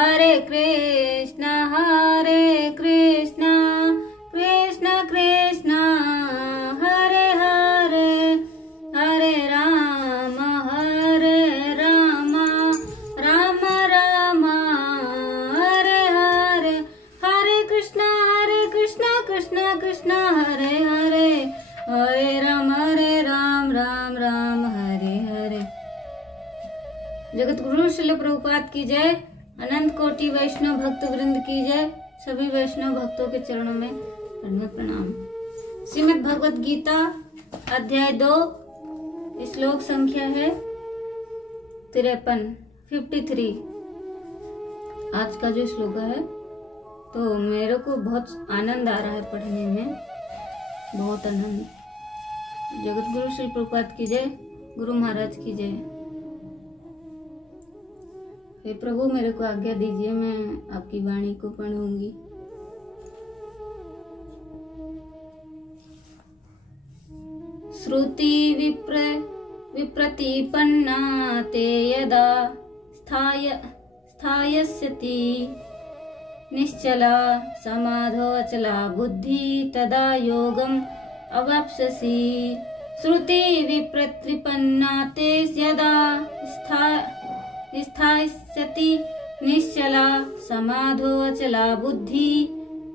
हरे कृष्णा कृष्ण कृष्ण हरे हरे, हरे राम राम राम हरे हरे, हरे कृष्ण कृष्ण कृष्ण हरे हरे, हरे राम राम राम हरे हरे। जगत गुरु श्रील प्रभुपाद की जय। अनंत कोटि वैष्णव भक्त वृंद की जय। सभी वैष्णव भक्तों के चरणों में दंडवत प्रणाम। श्रीमद् भगवत गीता अध्याय 2 श्लोक संख्या है 53। आज का जो श्लोक है तो मेरे को बहुत आनंद आ रहा है पढ़ने में, बहुत आनंद। जगत गुरु श्री प्रभुपाद की जय, गुरु महाराज की जय। हे प्रभु मेरे को आज्ञा दीजिए, मैं आपकी वाणी को पढ़ूंगी। श्रुति विप्रतिपन्ना ते यदा स्थायस्यति निश्चला समाधो अचला बुद्धि तदा योगम अवाप्स्यसि। श्रुति विप्रतिपन्ना ते यदा स्थास्यति निश्चला समाधो अचला बुद्धि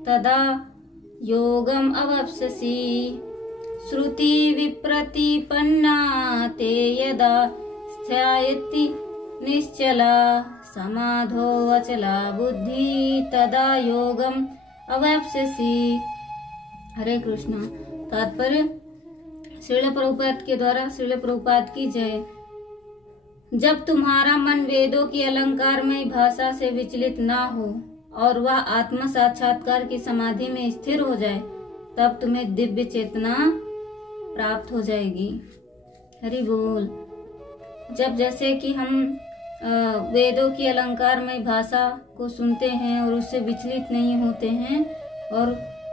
तदा योगम अवाप्स्यसि। श्रुति विप्रतिपन्ना ते यदा स्थास्यति निश्चला समाधो अचला बुद्धि तदा योगम अवाप्स्यसि। हरे कृष्ण। तात्पर्य श्रील प्रभुपाद के द्वारा, श्रील प्रभुपाद की जय। जब तुम्हारा मन वेदों की अलंकारमय भाषा से विचलित ना हो और वह आत्म साक्षात्कार की समाधि में स्थिर हो जाए, तब तुम्हें दिव्य चेतना प्राप्त हो जाएगी। हरि बोल। जब जैसे कि हम वेदों की अलंकारमय भाषा को सुनते हैं और उससे विचलित नहीं होते हैं, और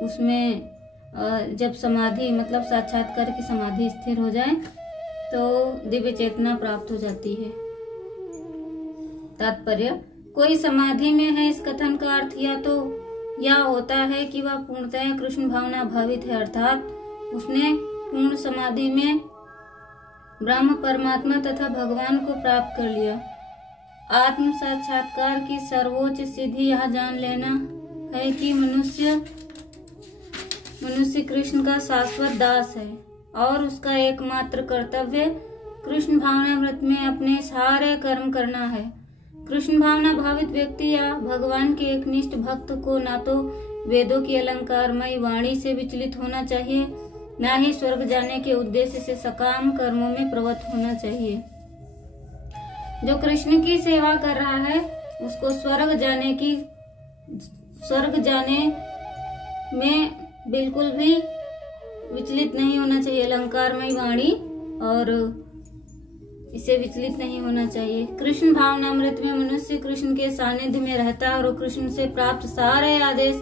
उसमें जब समाधि मतलब साक्षात्कार की समाधि स्थिर हो जाए तो दिव्य चेतना प्राप्त हो जाती है। तात्पर्य, कोई समाधि में है, इस कथन का अर्थ या तो यह होता है कि वह पूर्णतः कृष्ण भावना भावित है, अर्थात उसने पूर्ण समाधि में ब्रह्म परमात्मा तथा भगवान को प्राप्त कर लिया। आत्म साक्षात्कार की सर्वोच्च सिद्धि यह जान लेना है कि मनुष्य कृष्ण का शाश्वत दास है और उसका एकमात्र कर्तव्य कृष्ण भावनामृत में अपने सारे कर्म करना है। कृष्ण भावना भावित व्यक्ति या भगवान के एक निष्ठ भक्त को ना तो वेदों की अलंकारमयी वाणी से विचलित होना चाहिए, ना ही स्वर्ग जाने के उद्देश्य से सकाम कर्मों में प्रवृत्त होना चाहिए। जो कृष्ण की सेवा कर रहा है उसको स्वर्ग जाने में बिल्कुल भी विचलित नहीं होना चाहिए। अलंकारमयी वाणी और इसे विचलित नहीं होना चाहिए। कृष्ण भावनामृत में मनुष्य कृष्ण के सानिध्य में रहता है और कृष्ण से प्राप्त सारे आदेश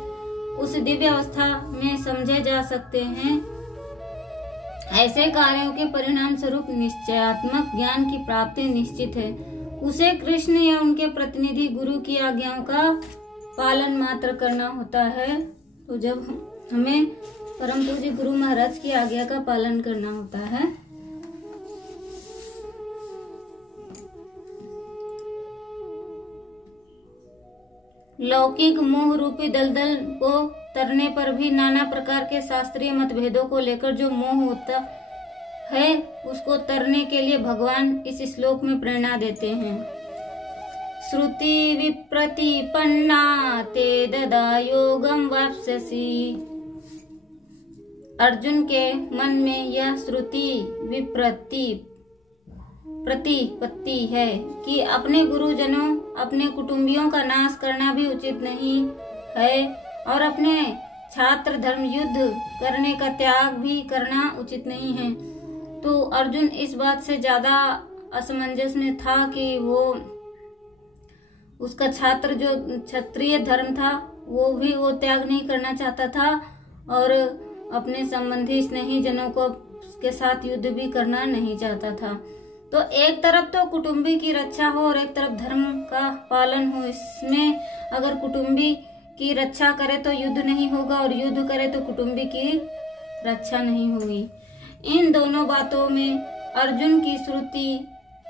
उस दिव्य अवस्था में समझे जा सकते हैं। ऐसे कार्यों के परिणाम स्वरूप निश्चयात्मक ज्ञान की प्राप्ति निश्चित है। उसे कृष्ण या उनके प्रतिनिधि गुरु की आज्ञाओं का पालन मात्र करना होता है। तो जब हमें परम पूज्य गुरु महाराज की आज्ञा का पालन करना होता है। लौकिक मोह रूपी दलदल को तरने पर भी नाना प्रकार के शास्त्रीय मतभेदों को लेकर जो मोह होता है उसको तरने के लिए भगवान इस श्लोक में प्रेरणा देते हैं। श्रुति विप्रतिपन्ना ते तदा योगम वाप्स्यसि। अर्जुन के मन में यह श्रुति प्रतिपत्ति है कि अपने गुरुजनों, अपने कुटुंबियों का नाश करना भी उचित नहीं है और अपने छात्र धर्म युद्ध करने का त्याग भी करना उचित नहीं है। तो अर्जुन इस बात से ज्यादा असमंजस में था कि वो उसका छात्र जो क्षत्रिय धर्म था वो भी वो त्याग नहीं करना चाहता था और अपने संबंधी स्नेही जनों को के साथ युद्ध भी करना नहीं चाहता था। तो एक तरफ तो कुटुंबी की रक्षा हो और एक तरफ धर्म का पालन हो। इसमें अगर कुटुंबी की रक्षा करे तो युद्ध नहीं होगा और युद्ध करे तो कुटुंबी की रक्षा नहीं होगी। इन दोनों बातों में अर्जुन की श्रुति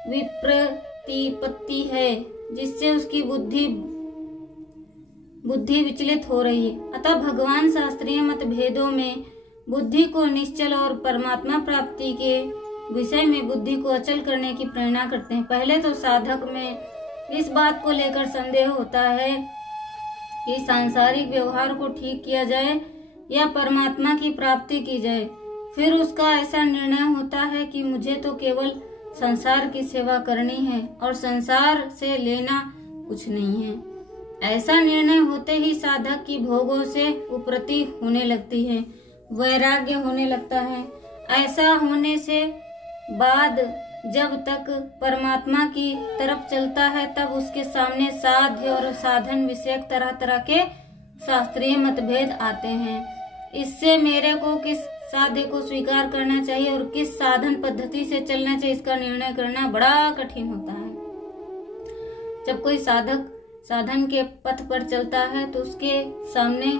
विप्रतिपत्ति है, जिससे उसकी बुद्धि विचलित हो रही है। अतः भगवान शास्त्रीय मतभेदों में बुद्धि को निश्चल और परमात्मा प्राप्ति के विषय में बुद्धि को अचल करने की प्रेरणा करते हैं। पहले तो साधक में इस बात को लेकर संदेह होता है कि सांसारिक व्यवहार को ठीक किया जाए या परमात्मा की प्राप्ति की जाए। फिर उसका ऐसा निर्णय होता है कि मुझे तो केवल संसार की सेवा करनी है और संसार से लेना कुछ नहीं है। ऐसा निर्णय होते ही साधक की भोगों से उपरति होने लगती है, वैराग्य होने लगता है। ऐसा होने से बाद जब तक परमात्मा की तरफ चलता है तब उसके सामने साध्य और साधन विषयक तरह तरह के शास्त्रीय मतभेद आते हैं। इससे मेरे को किस साध्य को स्वीकार करना चाहिए और किस साधन पद्धति से चलना चाहिए, इसका निर्णय करना बड़ा कठिन होता है। जब कोई साधक साधन के पथ पर चलता है तो उसके सामने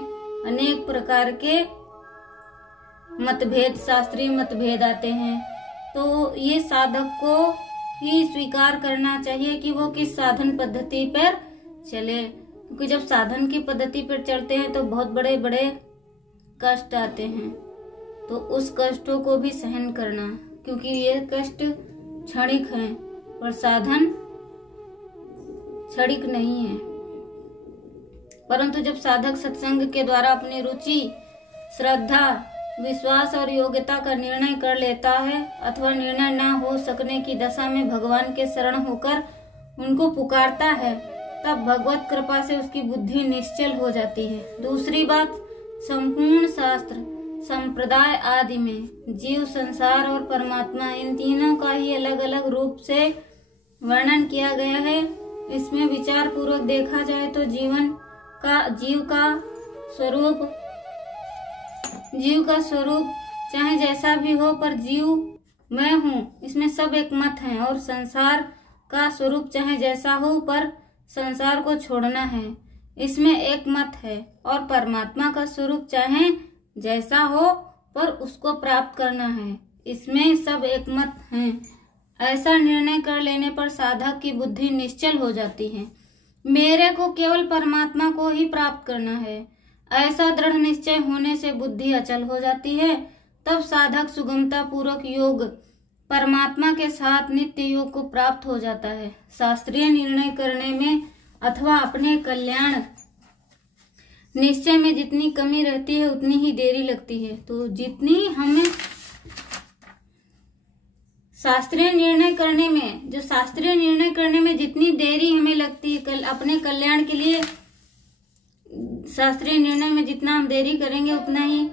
अनेक प्रकार के मतभेद, शास्त्रीय मतभेद आते हैं। तो ये साधक को ही स्वीकार करना चाहिए कि वो किस साधन पद्धति पर चले, क्योंकि जब साधन की पद्धति पर चलते हैं तो बहुत बड़े बड़े कष्ट आते हैं। तो उस कष्टों को भी सहन करना, क्योंकि ये कष्ट क्षणिक हैं और साधन क्षणिक नहीं है। परंतु जब साधक सत्संग के द्वारा अपनी रुचि, श्रद्धा, विश्वास और योग्यता का निर्णय कर लेता है अथवा निर्णय न हो सकने की दशा में भगवान के शरण होकर उनको पुकारता है, तब भगवत कृपा से उसकी बुद्धि निश्चल हो जाती है। दूसरी बात, संपूर्ण शास्त्र, संप्रदाय आदि में जीव, संसार और परमात्मा, इन तीनों का ही अलग अलग रूप से वर्णन किया गया है। इसमें विचार पूर्वक देखा जाए तो जीव का स्वरूप चाहे जैसा भी हो, पर जीव मैं हूँ, इसमें सब एक मत है। और संसार का स्वरूप चाहे जैसा हो, पर संसार को छोड़ना है, इसमें एक मत है। और परमात्मा का स्वरूप चाहे जैसा हो, पर उसको प्राप्त करना है, इसमें सब एक मत है। ऐसा निर्णय कर लेने पर साधक की बुद्धि निश्चल हो जाती है। मेरे को केवल परमात्मा को ही प्राप्त करना है, ऐसा दृढ़ निश्चय होने से बुद्धि अचल हो जाती है। तब साधक सुगमता पूर्वक योग परमात्मा के साथ नित्य योग को प्राप्त हो जाता है। शास्त्रीय निर्णय करने में अथवा अपने कल्याण निश्चय में जितनी कमी रहती है उतनी ही देरी लगती है। तो जितनी हमें शास्त्रीय निर्णय करने में जितनी देरी हमें लगती है, अपने कल्याण के लिए शास्त्रीय निर्णय में जितना हम देरी करेंगे उतना ही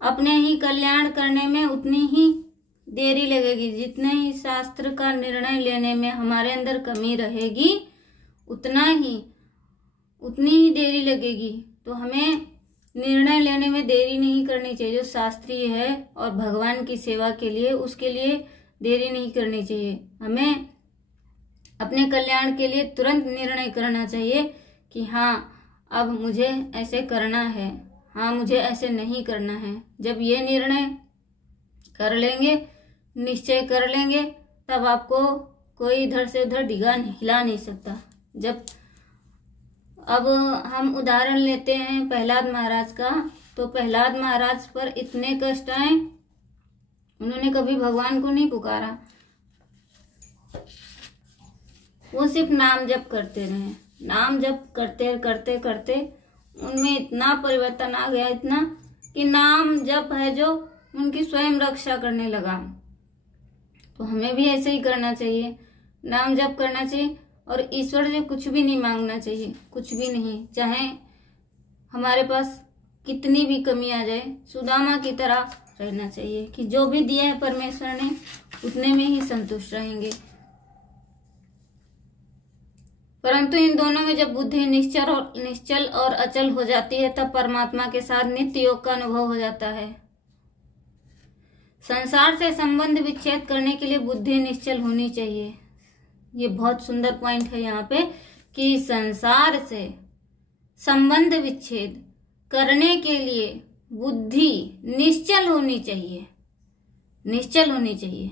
अपने ही कल्याण करने में उतनी ही देरी लगेगी। जितने ही शास्त्र का निर्णय लेने में हमारे अंदर कमी रहेगी उतनी ही देरी लगेगी। तो हमें निर्णय लेने में देरी नहीं करनी चाहिए। जो शास्त्रीय है और भगवान की सेवा के लिए, उसके लिए देरी नहीं करनी चाहिए। हमें अपने कल्याण के लिए तुरंत निर्णय करना चाहिए कि हाँ, अब मुझे ऐसे करना है, हाँ मुझे ऐसे नहीं करना है। जब ये निर्णय कर लेंगे, निश्चय कर लेंगे, तब आपको कोई इधर से उधर डिगा हिला नहीं सकता। जब अब हम उदाहरण लेते हैं प्रहलाद महाराज का, तो प्रहलाद महाराज पर इतने कष्ट आए, उन्होंने कभी भगवान को नहीं पुकारा, वो सिर्फ नाम जप करते रहे। नाम जप करते करते करते उनमें इतना परिवर्तन आ गया, इतना कि नाम जप है जो उनकी स्वयं रक्षा करने लगा। तो हमें भी ऐसे ही करना चाहिए, नाम जप करना चाहिए और ईश्वर से कुछ भी नहीं मांगना चाहिए, कुछ भी नहीं। चाहे हमारे पास कितनी भी कमी आ जाए, सुदामा की तरह रहना चाहिए कि जो भी दिया है परमेश्वर ने उतने में ही संतुष्ट रहेंगे। परंतु इन दोनों में जब बुद्धि निश्चल और अचल हो जाती है, तब परमात्मा के साथ नित्य योग का अनुभव हो जाता है। संसार से संबंध विच्छेद करने के लिए बुद्धि निश्चल होनी चाहिए। ये बहुत सुंदर पॉइंट है यहाँ पे कि संसार से संबंध विच्छेद करने के लिए बुद्धि निश्चल होनी चाहिए, निश्चल होनी चाहिए,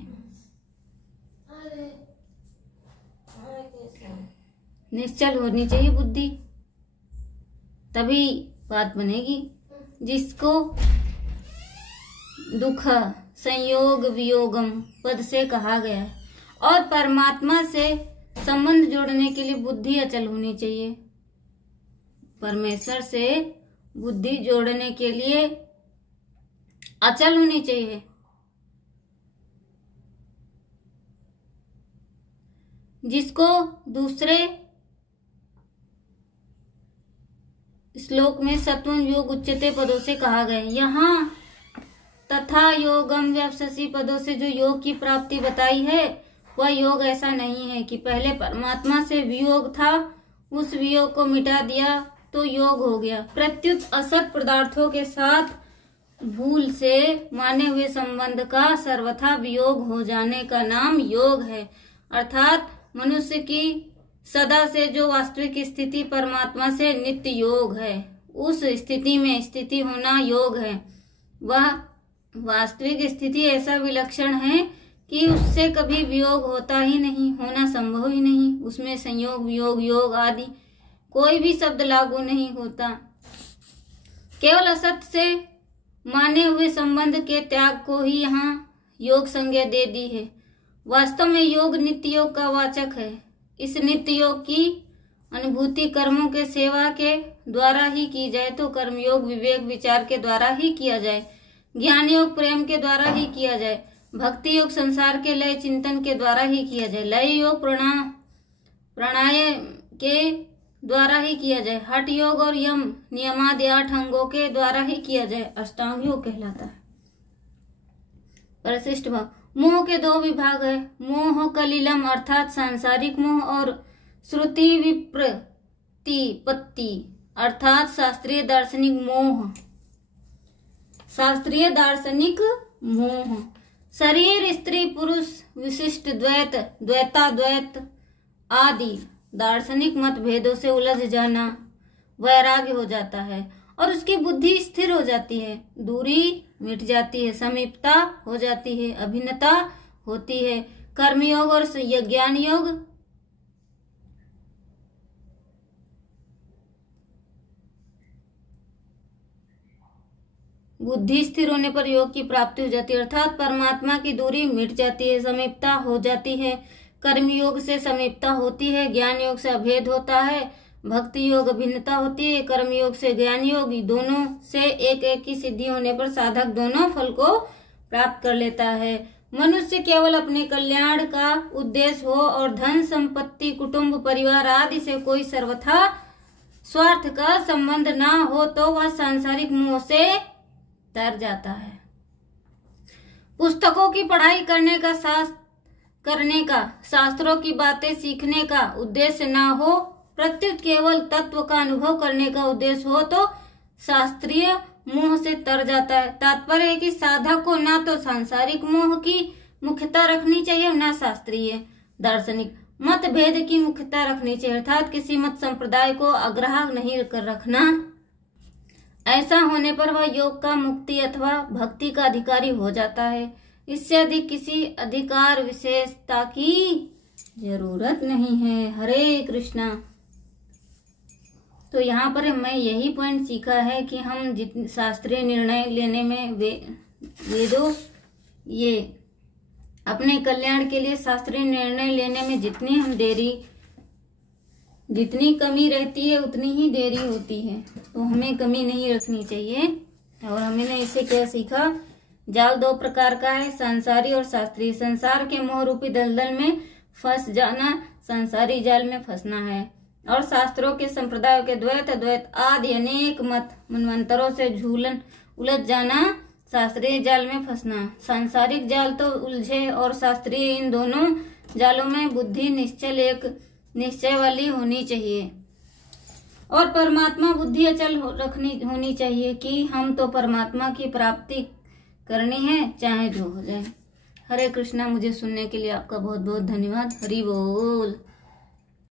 निश्चल होनी चाहिए बुद्धि, तभी बात बनेगी। जिसको दुख संयोग वियोगम पद से कहा गया है। और परमात्मा से संबंध जोड़ने के लिए बुद्धि अचल होनी चाहिए। परमेश्वर से बुद्धि जोड़ने के लिए अचल होनी चाहिए। जिसको दूसरे श्लोक में सत्वं योग उच्चते पदों से कहा गया। यहाँ तथा योगम व्यवससी पदों से जो योग की प्राप्ति बताई है वह योग ऐसा नहीं है कि पहले परमात्मा से वियोग था, उस वियोग को मिटा दिया तो योग हो गया। प्रत्युत असत पदार्थों के साथ भूल से माने हुए संबंध का सर्वथा वियोग हो जाने का नाम योग है। अर्थात मनुष्य की सदा से जो वास्तविक स्थिति परमात्मा से नित्य योग है, उस स्थिति में स्थिति होना योग है। वह वास्तविक स्थिति ऐसा विलक्षण है कि उससे कभी वियोग होता ही नहीं, होना संभव ही नहीं। उसमें संयोग वियोग योग आदि कोई भी शब्द लागू नहीं होता। केवल असत से माने हुए संबंध के त्याग को ही यहाँ योग संज्ञा दे दी है। वास्तव में योग नित्य योग का वाचक है। इस नित्य योग की अनुभूति कर्मों के सेवा के द्वारा ही की जाए तो कर्मयोग विवेक विचार के द्वारा ही किया जाए, ज्ञान योग प्रेम के द्वारा ही किया जाए, भक्ति योग संसार के लय चिंतन के द्वारा ही किया जाए, लय योग प्राणायाम के द्वारा ही किया जाए, हठ योग और यम नियमादि 8 अंगों के द्वारा ही किया जाए, अष्टांग योग कहलाता है। परिशिष्ट भाव। मोह के 2 विभाग है, मोह कलिलम अर्थात सांसारिक मोह और श्रुति विप्रतिपत्ति अर्थात शास्त्रीय दार्शनिक मोह। शास्त्रीय दार्शनिक मोह शरीर स्त्री पुरुष विशिष्ट द्वैत द्वैताद्वैत आदि दार्शनिक मतभेदों से उलझ जाना वैराग्य हो जाता है और उसकी बुद्धि स्थिर हो जाती है, दूरी मिट जाती है, समीपता हो जाती है, अभिन्नता होती है। कर्मयोग और ज्ञान योग बुद्धि स्थिर होने पर योग की प्राप्ति हो जाती है, अर्थात परमात्मा की दूरी मिट जाती है, समीपता हो जाती है। कर्म योग से समीपता होती है, ज्ञान योग से अभेद होता है, भक्ति योग भिन्नता होती है, कर्म योग से ज्ञान योग दोनों से एक एक की सिद्धि होने पर साधक दोनों फल को प्राप्त कर लेता है। मनुष्य केवल अपने कल्याण का उद्देश्य हो और धन संपत्ति कुटुंब परिवार आदि से कोई सर्वथा स्वार्थ का संबंध ना हो तो वह सांसारिक मोह से तर जाता है। पुस्तकों की पढ़ाई करने का शास्त्रों की बातें सीखने का उद्देश्य ना हो, प्रत्युत केवल तत्व का अनुभव करने का उद्देश्य हो तो शास्त्रीय मोह से तर जाता है। तात्पर्य है कि साधक को ना तो सांसारिक मोह की मुख्यता रखनी चाहिए ना शास्त्रीय दार्शनिक मतभेद की मुख्यता रखनी चाहिए, अर्थात किसी मत संप्रदाय को अग्राह्य नहीं कर रखना। ऐसा होने पर वह योग का मुक्ति अथवा भक्ति का अधिकारी हो जाता है। इससे अधिक किसी अधिकार विशेषता की जरूरत नहीं है। हरे कृष्णा। तो यहाँ पर मैं यही पॉइंट सीखा है कि हम जितने शास्त्रीय निर्णय लेने में वेदों ये अपने कल्याण के लिए शास्त्रीय निर्णय लेने में जितनी कमी रहती है उतनी ही देरी होती है, तो हमें कमी नहीं रखनी चाहिए। और हमने इससे क्या सीखा? जाल 2 प्रकार का है, संसारी और शास्त्रीय। संसार के मोह रूपी दलदल में फंस जाना संसारी जाल में फंसना है, और शास्त्रों के संप्रदायों के द्वैत अद्वैत आदि अनेक मत मनवंतरों से उलझ जाना शास्त्रीय जाल में फंसना। सांसारिक जाल तो उलझे और शास्त्रीय, इन दोनों जालों में बुद्धि निश्चय वाली होनी चाहिए और परमात्मा बुद्धि अचल होनी चाहिए कि हम तो परमात्मा की प्राप्ति करनी है, चाहे जो हो जाए। हरे कृष्णा। मुझे सुनने के लिए आपका बहुत बहुत धन्यवाद। हरि बोल।